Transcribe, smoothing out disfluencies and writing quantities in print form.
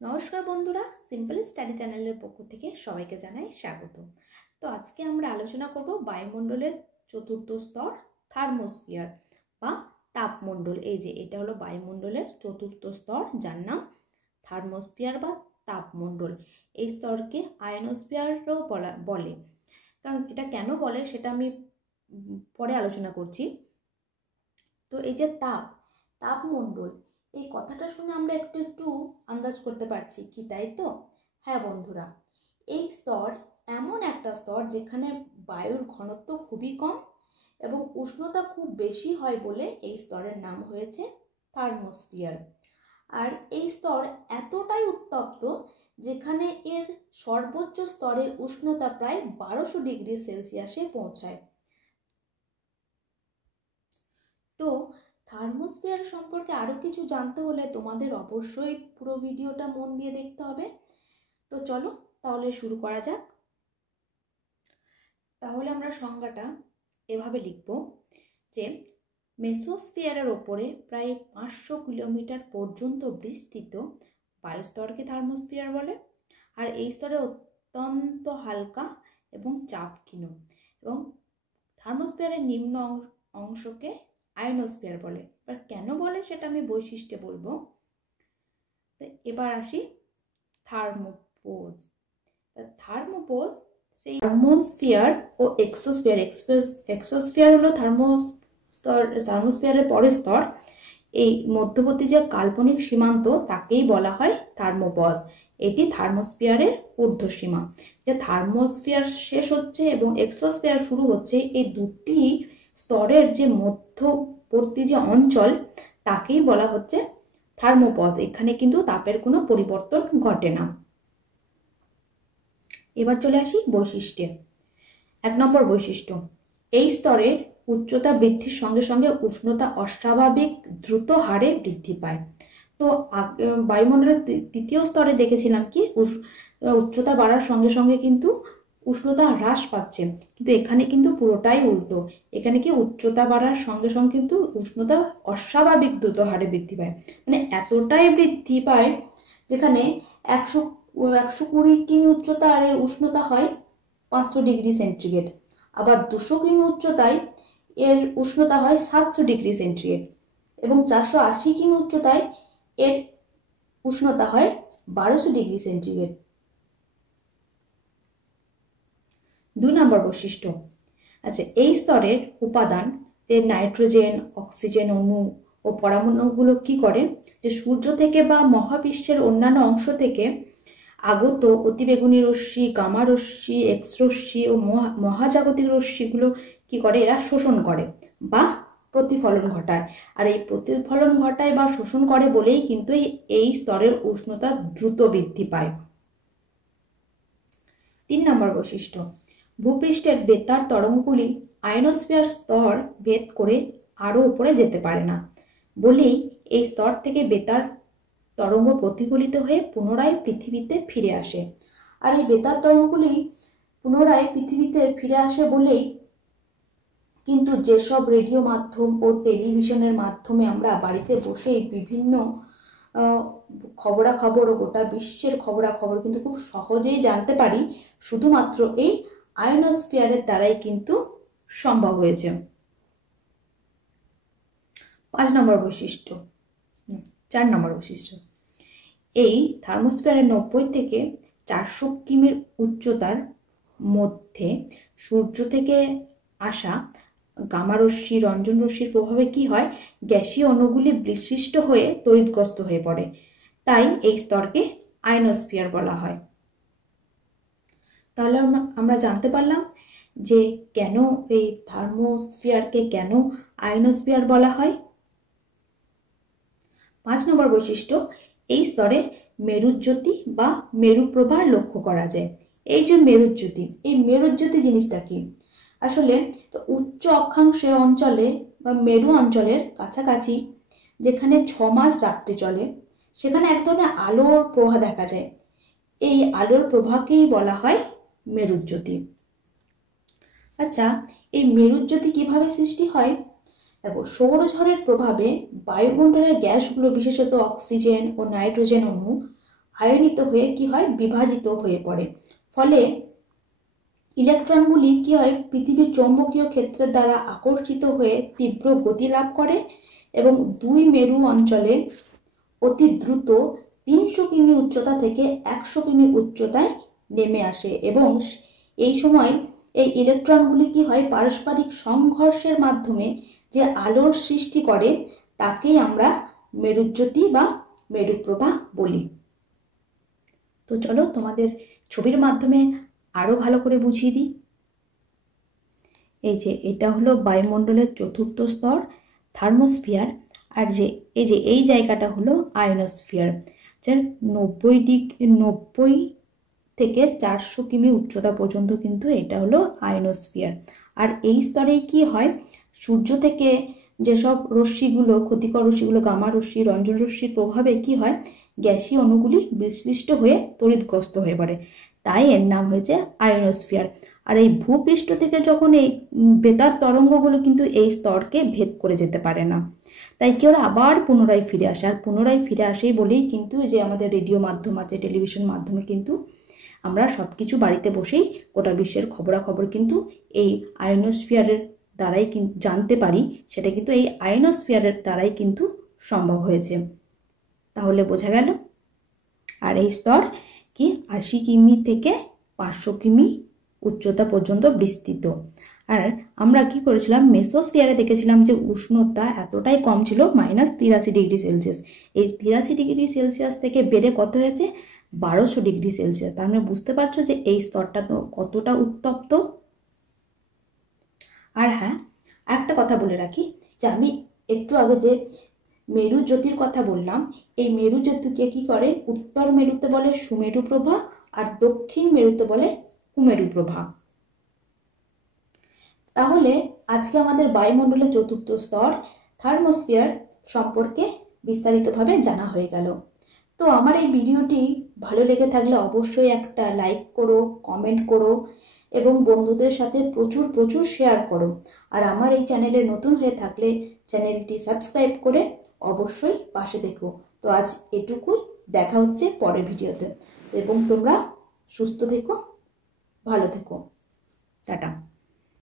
নমস্কার বন্ধুরা, simple study চ্যানেলের পক্ষ থেকে সবাইকে জানাই স্বাগত। তো আজকে আমরা আলোচনা করব বায়ুমণ্ডলের চতুর্থ স্তর থার্মোস্ফিয়ার বা তাপমণ্ডল। এই যে এটা হলো বায়ুমণ্ডলের চতুর্থ স্তর, যার নাম থার্মোস্ফিয়ার বা তাপমণ্ডল। এই স্তরকে আয়নোস্ফিয়ারও বলে। কারণ এটা কেন বলে সেটা আমি পরে আলোচনা করছি। তো এই যে তাপমণ্ডল, এই কথাটা শুনে আমরা একটু আন্দাজ করতে পারছি কি, তাই তো? হ্যাঁ বন্ধুরা, এই স্তর এমন একটা স্তর যেখানে বায়ুর ঘনত্ব খুবই কম এবং উষ্ণতা খুব বেশি হয় বলে এই স্তরের নাম হয়েছে থার্মোস্ফিয়ার। আর এই স্তর এতটাই উত্তপ্ত যেখানে এর সর্বোচ্চ স্তরের উষ্ণতা প্রায় 1200 ডিগ্রি সেলসিয়াসে পৌঁছায়। তো থার্মোস্ফিয়ার সম্পর্কে আরও কিছু জানতে হলে তোমাদের অবশ্যই পুরো ভিডিওটা মন দিয়ে দেখতে হবে। তো চলো তাহলে শুরু করা যাক। তাহলে আমরা সংজ্ঞাটা এভাবে লিখব যে মেসোস্ফিয়ারের ওপরে প্রায় 500 কিলোমিটার পর্যন্ত বিস্তৃত বায়ুস্তরকে থার্মোস্ফিয়ার বলে। আর এই স্তরে অত্যন্ত হালকা এবং চাপহীন, এবং থার্মোস্ফিয়ারের নিম্ন অংশকে আয়নোস্ফিয়ার বলে। এবার কেন বলে সেটা আমি বৈশিষ্ট্যে বলবো। এবার আসি থার্মোপোজ। থার্মোপোজ সেই থার্মোস্ফিয়ার ও এক্সোস্ফিয়ার। এক্সোস্ফিয়ার হলো থার্মোস্ফিয়ারের পরের স্তর। এই মধ্যবর্তী যে কাল্পনিক সীমান্ত তাকেই বলা হয় থার্মোপজ। এটি থার্মোস্ফিয়ারের ঊর্ধ্বসীমা। যে থার্মোস্ফিয়ার শেষ হচ্ছে এবং এক্সোস্ফিয়ার শুরু হচ্ছে, এই দুটি স্তরের যে মধ্যবর্তী যে অঞ্চল তাকেই বলা হচ্ছে থার্মোপজ। এখানে কিন্তু তাপের কোনো পরিবর্তন ঘটে না। এবার চলে আসি বৈশিষ্ট্যে। 1 নম্বর বৈশিষ্ট্য, এই স্তরের উচ্চতা বৃদ্ধির সঙ্গে সঙ্গে উষ্ণতা অস্বাভাবিক দ্রুত হারে বৃদ্ধি পায়। তো বায়ুমণ্ডলের তৃতীয় স্তরে দেখেছিলাম কি উচ্চতা বাড়ার সঙ্গে সঙ্গে কিন্তু উষ্ণতা হ্রাস পাচ্ছে, কিন্তু এখানে কিন্তু পুরোটাই উল্টো। এখানে কি উচ্চতা বাড়ার সঙ্গে সঙ্গে কিন্তু উষ্ণতা অস্বাভাবিক দ্রুত হারে বৃদ্ধি পায়। মানে এতটাই বৃদ্ধি পায় যেখানে 120 কিমি উচ্চতা আর এর উষ্ণতা হয় 500 ডিগ্রি সেন্টিগ্রেড। আবার 200 কিমি উচ্চতায় এর উষ্ণতা হয় 700 ডিগ্রি সেন্টিগ্রেড, এবং 480 কিমি উচ্চতায় এর উষ্ণতা হয় 1200 ডিগ্রি সেন্টিগ্রেড। 2 নম্বর বৈশিষ্ট্য, আচ্ছা, এই স্তরের উপাদান যে নাইট্রোজেন, অক্সিজেন অণু ও পরমাণুগুলো কি করে, যে সূর্য থেকে বা মহাবিশ্বের অন্যান্য অংশ থেকে আগত অতিবেগুনি রশ্মি, গামা রশ্মি, এক্স রশ্মি ও মহাজাগতিক রশ্মিগুলো কি করে, এরা শোষণ করে বা প্রতিফলন ঘটায়। আর এই প্রতিফলন ঘটায় বা শোষণ করে বলেই কিন্তু এই স্তরের উষ্ণতা দ্রুত বৃদ্ধি পায়। 3 নম্বর বৈশিষ্ট্য, ভূপৃষ্ঠের বেতার তরঙ্গগুলি আয়নোস্ফিয়ার স্তর ভেদ করে আরও উপরে যেতে পারে না বলেই এই স্তর থেকে বেতার তরঙ্গ প্রতিফলিত হয়ে পুনরায় পৃথিবীতে ফিরে আসে। আর এই বেতার তরঙ্গগুলি পুনরায় পৃথিবীতে ফিরে আসে বলেই কিন্তু যেসব রেডিও মাধ্যম ও টেলিভিশনের মাধ্যমে আমরা বাড়িতে বসেই বিভিন্ন খবরাখবর ও গোটা বিশ্বের খবরাখবর কিন্তু খুব সহজেই জানতে পারি, শুধুমাত্র এই আয়নোস্ফিয়ারের দ্বারাই কিন্তু সম্ভব হয়েছে। 5 নম্বর বৈশিষ্ট্য, 4 নম্বর বৈশিষ্ট্য, এই থার্মোস্ফিয়ারের 90 থেকে 400 কিমির উচ্চতার মধ্যে সূর্য থেকে আসা গামা রশ্মি, রঞ্জন রশ্মির প্রভাবে কি হয়, গ্যাসীয় অণুগুলি বিশিষ্ট হয়ে তড়িৎগ্রস্ত হয়ে পড়ে। তাই এই স্তরকে আয়নোস্ফিয়ার বলা হয়। তাহলে আমরা জানতে পারলাম যে কেন এই থার্মোস্ফিয়ারকে কেন আয়নোস্ফিয়ার বলা হয়। 5 নম্বর বৈশিষ্ট্য, এই স্তরে মেরুজ্যোতি বা মেরুপ্রভা লক্ষ্য করা যায়। এই যে মেরুজ্যোতি, এই মেরুজ্যোতি জিনিসটা কি? আসলে উচ্চ অক্ষাংশের অঞ্চলে বা মেরু অঞ্চলের কাছাকাছি যেখানে 6 মাস রাত্রি চলে, সেখানে এক ধরনের আলোর প্রভা দেখা যায়। এই আলোর প্রভাকেই বলা হয় মেরুজ্যোতি। আচ্ছা, এই মেরুজ্যোতি কিভাবে সৃষ্টি হয়? দেখো, সৌরঝড়ের প্রভাবে বায়ুমণ্ডলের গ্যাসগুলো, বিশেষত অক্সিজেন ও নাইট্রোজেন অণু আয়নিত হয়ে কি হয়, বিভাজিত হয়ে পড়ে। ফলে ইলেকট্রনগুলি কি হয়, পৃথিবীর চৌম্বকীয় ক্ষেত্রের দ্বারা আকর্ষিত হয়ে তীব্র গতি লাভ করে এবং দুই মেরু অঞ্চলে অতি দ্রুত 300 কিমি উচ্চতা থেকে 100 কিমি উচ্চতায় নেমে আসে এবং এই সময় এই ইলেকট্রনগুলি কি হয়, পারস্পরিক সংঘর্ষের মাধ্যমে যে আলোর সৃষ্টি করে তাকেই আমরা মেরুজ্যোতি বা মেরুপ্রভা বলি। তো চলো তোমাদের ছবির মাধ্যমে আরো ভালো করে বুঝিয়ে দিই। এই যে এটা হলো বায়ুমণ্ডলের চতুর্থ স্তর থার্মোস্ফিয়ার, আর এই জায়গাটা হলো আয়নোস্ফিয়ার, যার 90 থেকে 400 কিমি উচ্চতা পর্যন্ত কিন্তু এটা হলো আয়নোস্ফিয়ার। আর এই স্তরেই কি হয়, সূর্য থেকে যেসব রশ্মিগুলো, ক্ষতিকর রশ্মিগুলো, গামা রশ্মি, রঞ্জন রশ্মির প্রভাবে কি হয়, গ্যাসীয় অণুগুলি বিশিষ্ট হয়ে তড়িৎগ্রস্ত হয়ে পড়ে, তাই এর নাম হয়েছে আয়নোস্ফিয়ার। আর এই ভূপৃষ্ঠ থেকে যখন এই বেতার তরঙ্গগুলো কিন্তু এই স্তরকে ভেদ করে যেতে পারে না, তাই কি ওরা আবার পুনরায় ফিরে আসে। আর পুনরায় ফিরে আসেই বলেই কিন্তু যে আমাদের রেডিও মাধ্যম আছে, টেলিভিশন মাধ্যমে কিন্তু আমরা সব কিছু বাড়িতে বসেই গোটা বিশ্বের খবরাখবর কিন্তু এই আয়নোস্ফিয়ারের দ্বারাই কিন্তু জানতে পারি, সেটা কিন্তু এই আয়নোস্ফিয়ারের দ্বারাই কিন্তু সম্ভব হয়েছে। তাহলে বোঝা গেল। আর এই স্তর কি 80 কিমি থেকে 500 কিমি উচ্চতা পর্যন্ত বিস্তৃত। আর আমরা কি করেছিলাম, মেসোস্ফিয়ারে দেখেছিলাম যে উষ্ণতা এতটাই কম ছিল, -83 ডিগ্রি সেলসিয়াস। এই 83 ডিগ্রি সেলসিয়াস থেকে বেড়ে কত হয়েছে, 1200 ডিগ্রি সেলসিয়াস। তার মানে বুঝতে পারছো যে এই স্তরটা তো কতটা উত্তপ্ত। আর হ্যাঁ, একটা কথা বলে রাখি, যে আমি একটু আগে যে মেরু জ্যোতির কথা বললাম, এই মেরু জ্যোতিকে কি করে, উত্তর মেরুতে বলে সুমেরু প্রভা আর দক্ষিণ মেরুতে বলে কুমেরু প্রভা। তাহলে আজকে আমাদের বায়ুমণ্ডলের চতুর্থ স্তর থার্মোস্ফিয়ার সম্পর্কে বিস্তারিতভাবে জানা হয়ে গেল। তো আমার এই ভিডিওটি ভালো লেগে থাকলে অবশ্যই একটা লাইক করো, কমেন্ট করো এবং বন্ধুদের সাথে প্রচুর প্রচুর শেয়ার করো। আর আমার এই চ্যানেলে নতুন হয়ে থাকলে চ্যানেলটি সাবস্ক্রাইব করে অবশ্যই পাশে দেখো। তো আজ এটুকুই, দেখা হচ্ছে পরের ভিডিওতে এবং তোমরা সুস্থ থেকো, ভালো থেকো, টাটা।